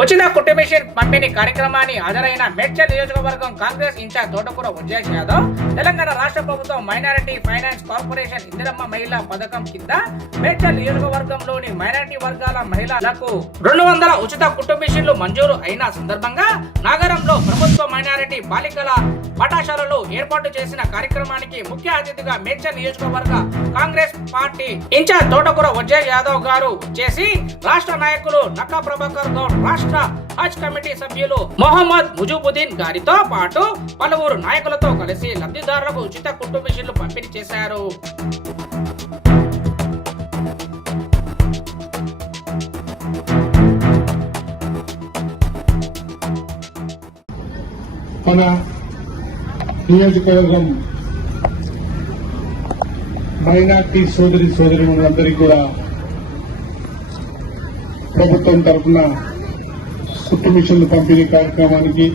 ఉచిత కుట్టు మిషన్ పంపిణీ కార్యక్రమాన్ని హాజరైన మేడ్చల్ నియోజకవర్గం కాంగ్రెస్ ఇన్ఛార్జ్ తోటకూర ఉజ్జయ్ యాదవ్ తెలంగాణ రాష్ట్ర ప్రభుత్వం మైనారిటీ ఫైనాన్స్ కార్పొరేషన్ ఇందిరమ్మ మహిళా పథకం కింద మేడ్చల్ నియోజకవర్గంలోని మైనారిటీ వర్గాల మహిళలకు 200 ఉచిత కుట్టు మిషన్లు మంజూరు అయిన సందర్భంగా నగరంలో ప్రభుత్వ మైనారిటీ బాలికల పాఠశాలలో ఏర్పాటు చేసిన కార్యక్రమానికి ముఖ్య అతిథిగా మేడ్చల్ నియోజకవర్గ కాంగ్రెస్ పార్టీ ఇన్ఛార్జ్ తోటకూర ఉజ్జయ్ యాదవ్ గారు చేసి రాష్ట్ర నాయకులు నక్కా ప్రభాకర్ గౌడ్, రాష్ట్ర హజ్ కమిటీ సభ్యులు మొహమ్మద్ ముజుబుద్దీన్ గారితో పాటు పలువురు నాయకులతో కలిసి లబ్ధిదారులకు ఉచిత కుట్టు మిషన్లు పంపిణీ చేశారు. మన నియోజకవర్గం మైనార్టీ సోదరీమణులందరికీ కూడా ప్రభుత్వం తరఫున కుట్టు మిషన్లు పంపిణీ కార్యక్రమానికి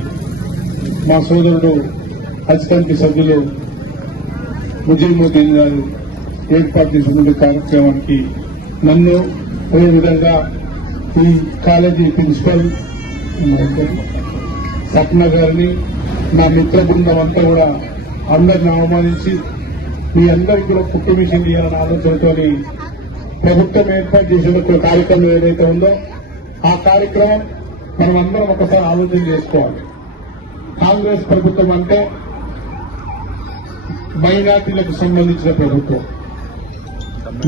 మా సోదరుడు హజ్ కమిటీ సభ్యులు ముజీబుద్దీన్ గారు ఏర్పాటు చేసిన కార్యక్రమానికి నన్ను అదేవిధంగా ఈ కాలేజీ ప్రిన్సిపల్ సప్న గారిని, నా మిత్ర బృందం అంతా కూడా అందరిని ఆహ్వానించి మీ అందరికీ కూడా కుట్టు మిషన్ ఇవ్వాలన్న ఆలోచనతో ప్రభుత్వం ఏర్పాటు చేసిన ఒక కార్యక్రమం ఏదైతే ఉందో ఆ కార్యక్రమం మనం అందరం ఒకసారి ఆలోచన చేసుకోవాలి. కాంగ్రెస్ ప్రభుత్వం అంటే మైనార్టీలకు సంబంధించిన ప్రభుత్వం,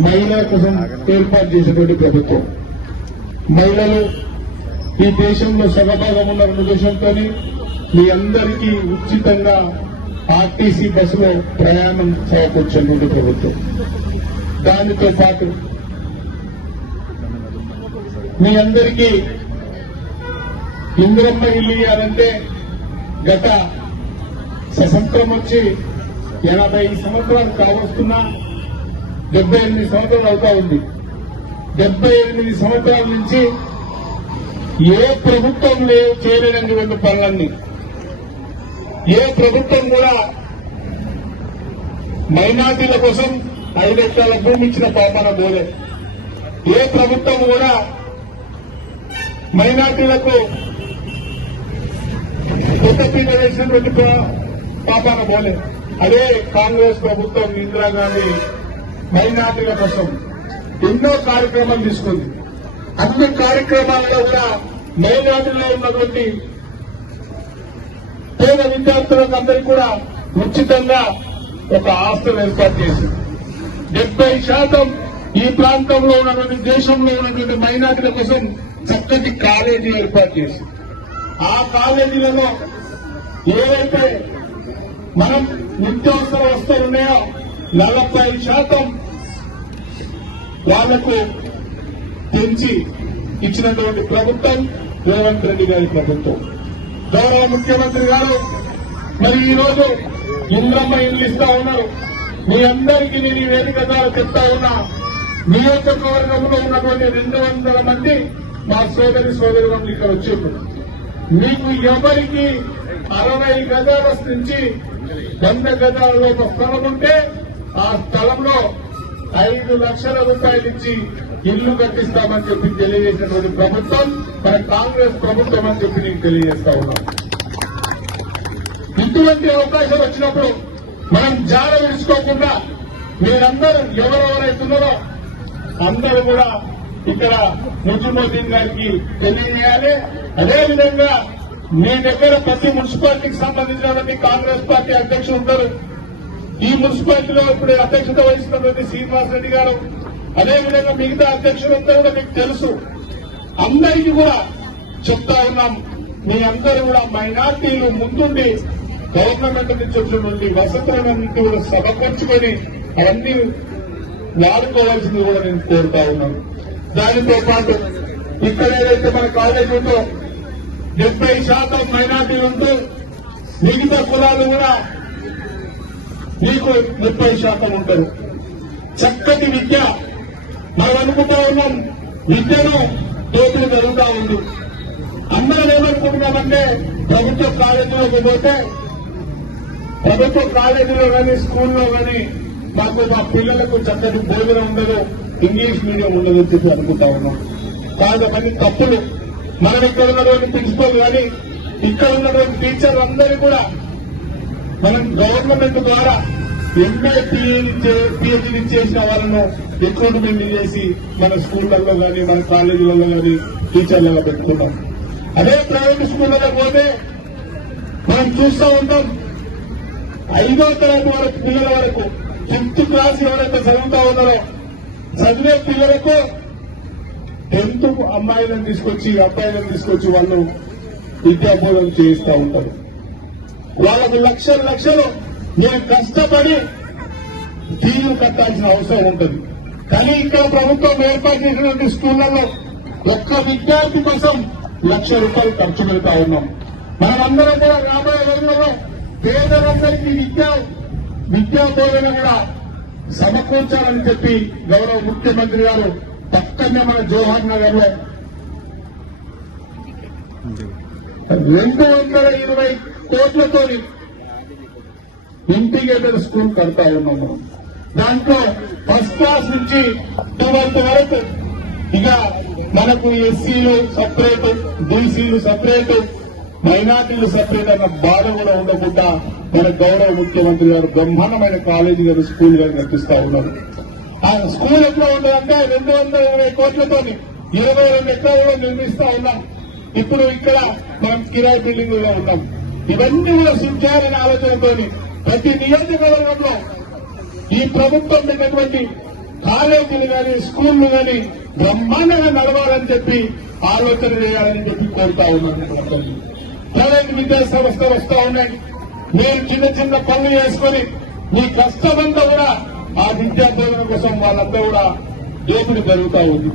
మహిళల కోసం ఏర్పాటు చేసినటువంటి ప్రభుత్వం. మహిళలు ఈ దేశంలో సగభాగం ఉన్న ఉద్దేశంతో మీ అందరికీ ఉచితంగా ఆర్టీసీ బస్సులో ప్రయాణం చేకూర్చినటువంటి ప్రభుత్వం. దానితో పాటు మీ అందరికీ ఇందిరమ్మ ఇల్లు ఇవ్వాలంటే గత స్వతంత్రం వచ్చి 80 సంవత్సరాలు కావస్తున్నా 78 సంవత్సరాలు అవుతా ఉంది. 78 సంవత్సరాల నుంచి ఏ ప్రభుత్వం చేయలేనటువంటి పనులన్నీ, ఏ ప్రభుత్వం కూడా మైనార్టీల కోసం 5 ఎకరాల భూమి ఇచ్చిన పాపాన పోలే. ఏ ప్రభుత్వం కూడా మైనార్టీలకు కొత్తపీట వేసినటువంటి పాపాన పోలే. అదే కాంగ్రెస్ ప్రభుత్వం ఇందిరాగాంధీ మైనార్టీల కోసం ఎన్నో కార్యక్రమాలు తీసుకుంది. అన్ని కార్యక్రమాల్లో కూడా మైనార్టీలో ఉన్నటువంటి పేద విద్యార్థులకు అందరికీ కూడా ఉచితంగా ఒక హాస్టల్ ఏర్పాటు చేసింది. 70% ఈ ప్రాంతంలో ఉన్నటువంటి, దేశంలో ఉన్నటువంటి మైనార్టీల కోసం చక్కటి కాలేజీ ఏర్పాటు చేసింది. ఆ కాలేజీలలో ఏవైతే మనం నిత్యావసర వస్తువులు ఉన్నాయో 40% వాళ్లకు పెంచి ఇచ్చినటువంటి ప్రభుత్వం రేవంత్ రెడ్డి గారి ప్రభుత్వం. గౌరవ ముఖ్యమంత్రి గారు మరి ఈ రోజు ఇంద్రమ్మ ఇల్లు ఇస్తా ఉన్నారు. మీ అందరికీ నేను ఈ వేదిక ద్వారా చెప్తా ఉన్నా, నియోజకవర్గంలో ఉన్నటువంటి 200 మంది మా సోదరులు ఇక్కడ వచ్చేప్పుడు మీకు ఎవరికి 60 గజాల నుంచి 100 గజాలలో ఒక స్థలం ఉంటే ఆ స్థలంలో 5 లక్షల రూపాయలు ఇచ్చి ఇల్లు కట్టిస్తామని చెప్పి తెలియజేసినటువంటి ప్రభుత్వం మన కాంగ్రెస్ ప్రభుత్వం అని చెప్పి నేను తెలియజేస్తా ఉన్నాను. ఇటువంటి అవకాశం వచ్చినప్పుడు మనం జాడ విడుచుకోకుండా మీరందరూ ఎవరెవరైతున్నారో అందరూ కూడా ఇక్కడ ముజుబుద్దీన్ గారికి తెలియజేయాలి. అదేవిధంగా మీ దగ్గర ప్రతి మున్సిపాలిటీకి సంబంధించినటువంటి కాంగ్రెస్ పార్టీ అధ్యక్షులు ఉంటారు. ఈ మున్సిపాలిటీలో ఇప్పుడు అధ్యక్షత వహిస్తున్నటువంటి శ్రీనివాస్ రెడ్డి గారు, అదేవిధంగా మిగతా అధ్యక్షులంతా కూడా మీకు తెలుసు. అందరికీ కూడా చెప్తా ఉన్నాం, మీ అందరూ కూడా మైనార్టీలు ముందుండి గవర్నమెంట్ నుంచి వచ్చినటువంటి వసతులన్నింటి కూడా సమకూర్చుకొని అవన్నీ వాడుకోవాల్సింది కూడా నేను కోరుతా ఉన్నాను. దానితో పాటు ఇక్కడ ఏదైతే మన కాలేజీ ఉందో 70% మైనార్టీలు ఉంటూ మిగతా కులాలు కూడా మీకు 30% ఉంటారు. చక్కటి విద్య మనం అనుకుంటా ఉన్నాం, విద్యను దోపిడీ జరుగుతూ ఉంది. అందరం ఏమనుకుంటున్నామంటే ప్రభుత్వ కాలేజీలోకి పోతే, ప్రభుత్వ కాలేజీలో కానీ స్కూల్లో కానీ మాకు మా పిల్లలకు చక్కటి భోజనం ఉండదు, ఇంగ్లీష్ మీడియం ఉండదు చెప్పి అనుకుంటా ఉన్నాం. కాదు అవన్నీ తప్పులు. మనం ఇక్కడ ఉన్నటువంటి ప్రిన్సిపల్ కానీ ఇక్కడ ఉన్నటువంటి టీచర్లు అందరూ కూడా మనం గవర్నమెంట్ ద్వారా ఎంఏ పిహెచ్డీ చేసిన వాళ్ళను రిక్రూట్మెంట్ చేసి మన స్కూళ్లలో కానీ మన కాలేజీలలో కానీ టీచర్లుగా పెట్టుకున్నాం. అదే ప్రైవేట్ స్కూళ్లలో పోతే మనం చూస్తూ ఉంటాం 5వ తరగతి వరకు పిల్లల వరకు 5th క్లాస్ ఎవరైతే చదువుతా ఉన్నారో చదివే పిల్లలకు 10th అమ్మాయిలను తీసుకొచ్చి అబ్బాయిలను తీసుకొచ్చి వాళ్ళు విద్యాబోధన చేయిస్తూ ఉంటారు. వాళ్ళకు లక్షలు నేను కష్టపడి ఫీజులు కట్టాల్సిన అవసరం ఉంటుంది. కానీ ఇక్కడ ప్రభుత్వం ఏర్పాటు చేసినటువంటి స్కూళ్లలో ఒక్క విద్యార్థి కోసం ₹1,00,000 ఖర్చు పెడతా ఉన్నాం. మనమందరం కూడా రాబోయే రోజులలో పేదలందరికీ విద్యా బోధన కూడా సమకూర్చాలని చెప్పి గౌరవ ముఖ్యమంత్రి గారు పక్కనే మన జవహర్ నగర్ లో 220 కోట్లతో ఇంటిగ్రేటెడ్ స్కూల్ కడతా ఉన్నాము. దాంట్లో ఫస్ట్ క్లాస్ నుంచి 12th వరకు ఇక మనకు ఎస్సీలు సపరేట్, బీసీలు సపరేట్, మైనార్టీలు సపరేట్ అన్న బాధ కూడా ఉండకుండా మన గౌరవ ముఖ్యమంత్రి గారు బ్రహ్మాండమైన కాలేజీ గారు స్కూల్ గారు కల్పిస్తా ఉన్నారు. ఆ స్కూల్ ఎట్లా ఉంటుందంటే 220 కోట్లతో 22 ఎకరాలు నిర్మిస్తా ఉన్నాం. ఇప్పుడు ఇక్కడ మనం కిరాయి బిల్డింగ్ లో ఉన్నాం. ఇవన్నీ కూడా చేయాలనే ఆలోచనతో ప్రతి నియోజకవర్గంలో ఈ ప్రభుత్వం పెట్టినటువంటి కాలేజీలు కానీ స్కూళ్లు కానీ బ్రహ్మాండంగా నడవాలని చెప్పి ఆలోచన చేయాలని చెప్పి కోరుతా ఉన్నాను. ప్రైవేట్ విద్యా సంస్థలు వస్తా ఉన్నాయి. మీరు చిన్న పనులు చేసుకుని మీ కష్టమంతా కూడా ఆ విద్యా బోధన కోసం వాళ్ళంతా కూడా దోపిడీ జరుగుతా ఉంది.